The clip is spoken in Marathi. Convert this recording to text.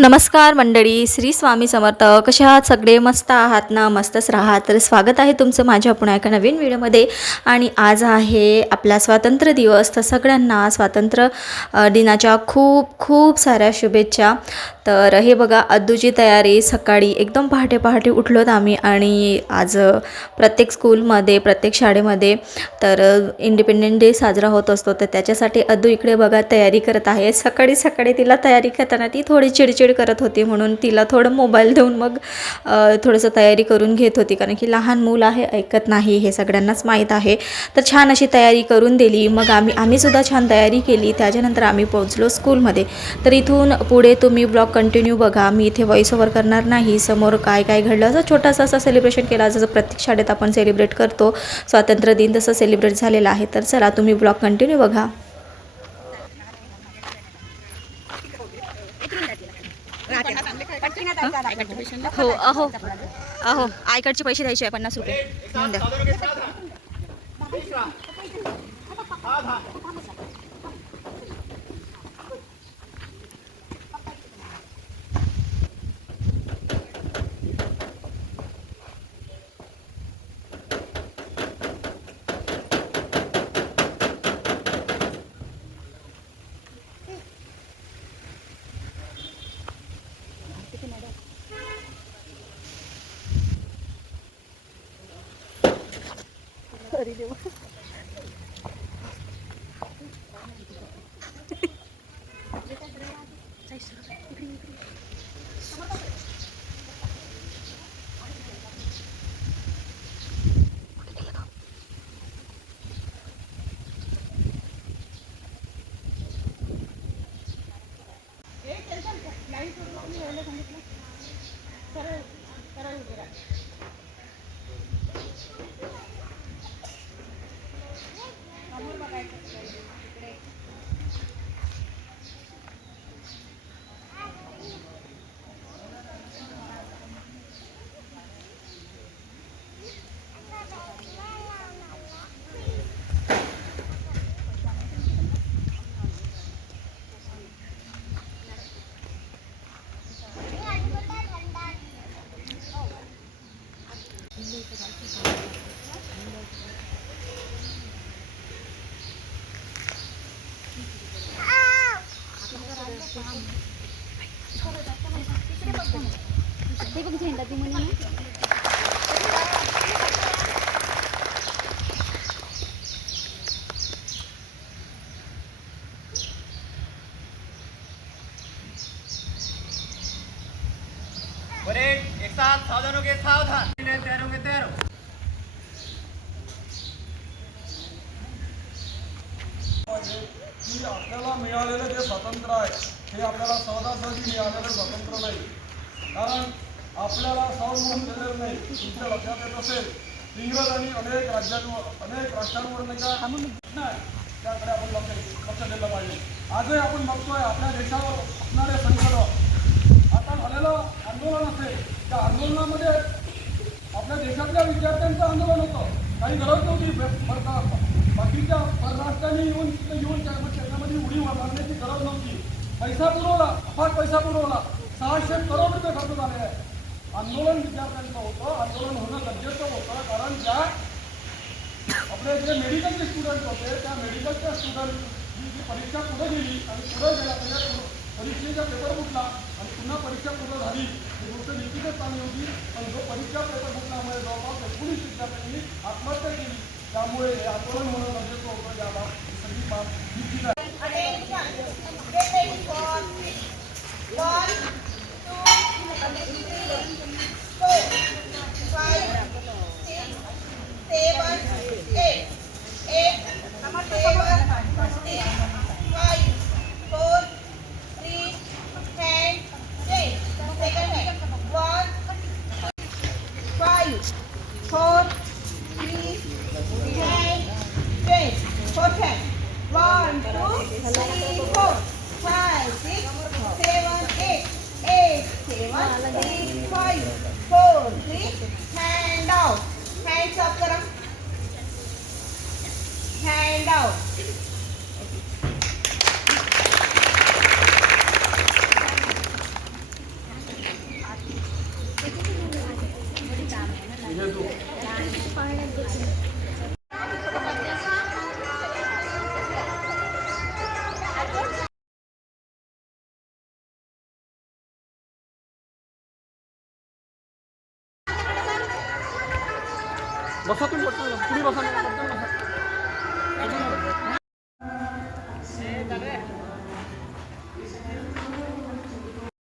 नमस्कार मंडळी, श्री स्वामी समर्थ. कशा आहात सगळे? मस्त आहात ना? मस्तच राहा. तर स्वागत आहे तुमचं माझ्या पुन्हा एका नवीन व्हिडिओमध्ये. आणि आज आहे आपला स्वातंत्र्य दिवस. तर सगळ्यांना स्वातंत्र्य दिनाच्या खूप खूप साऱ्या शुभेच्छा. तर हे बघा, अद्दूची तयारी सकाळी एकदम पहाटे पहाटे उठलोत आम्ही. आणि आज प्रत्येक स्कूलमध्ये, प्रत्येक शाळेमध्ये तर इंडिपेंडन्स डे साजरा होत असतो. तर त्याच्यासाठी अद्दू इकडे बघा तयारी करत आहे. सकाळी सकाळी तिला तयारी करताना ती थोडी चिडचिड करत होती, म्हणून तिला थोडं मोबाईल देऊन मग थोडंसं तयारी करून घेत होती, कारण की लहान मूल आहे, ऐकत नाही, हे सगळ्यांनाच माहीत आहे. तर छान अशी तयारी करून दिली. मग आम्ही सुद्धा छान तयारी केली. त्याच्यानंतर आम्ही पोहोचलो स्कूलमध्ये. तर इथून पुढे तुम्ही ब्लॉग कंटिन्यू बघा. मी इथे व्हॉइस ओव्हर करणार नाही. समोर काय काय घडलं असं छोटासा असं सेलिब्रेशन केला, जसं प्रत्येक शाळेत आपण सेलिब्रेट करतो स्वातंत्र्य दिन, तसं सेलिब्रेट झालेलं आहे. तर चला तुम्ही ब्लॉग कंटिन्यू बघा. हो, अहो अहो आयकडचे पैसे द्यायचे आहे, 50 रुपये म्हणून द्या. एक साथ सावधान हो गए, सावधान तैयार होंगे, तैयार हो. की आपल्याला मिळालेलं जे स्वातंत्र्य आहे हे आपल्याला सहजासहजी मिळालेलं स्वातंत्र्य नाही. कारण आपल्याला संविधान दिलेलं नाही. तुमच्या लक्षात येत असेल, इंग्रजांनी अनेक राष्ट्रांवर नाही का त्याकडे आपण लक्ष दिलं पाहिजे. आजही आपण बघतोय आपल्या देशावर असणारे संकट. आता झालेलं आंदोलन असेल, त्या आंदोलनामध्ये आपल्या देशातल्या विद्यार्थ्यांचं आंदोलन होतं. काही गरज नव्हती बाकीच्या परराष्ट्रांनी येऊन त्याच्यामध्ये उडी मारण्याची गरज नव्हती. पैसा पुरवला, अफाट पैसा पुरवला. 600 करोड रुपये खर्च झाले आहे. आंदोलन विद्यार्थ्यांचं होतं, आंदोलन होणं गरजेचं होतं. कारण ज्या आपले जे मेडिकलचे स्टुडंट होते, त्या मेडिकलच्या स्टुडंटची जी परीक्षा पुढे गेली आणि पुढे गेला त्याच्या परीक्षेचा पेपर फुटला आणि पुन्हा परीक्षा पूर्ण झाली, ही गोष्ट निश्चितच चांगली होती. पण जो परीक्षा पेपर फुटल्यामुळे जवळपास 19 विद्यार्थ्यांनी आत्महत्या केली. त्यामुळे हे आंदोलन होणं गरजेचं होतं. या सगळी बाब निश्चित आहे. Hands up करा. Hand out. बसा तुम्ही पटकन तुम्ही बसा ना.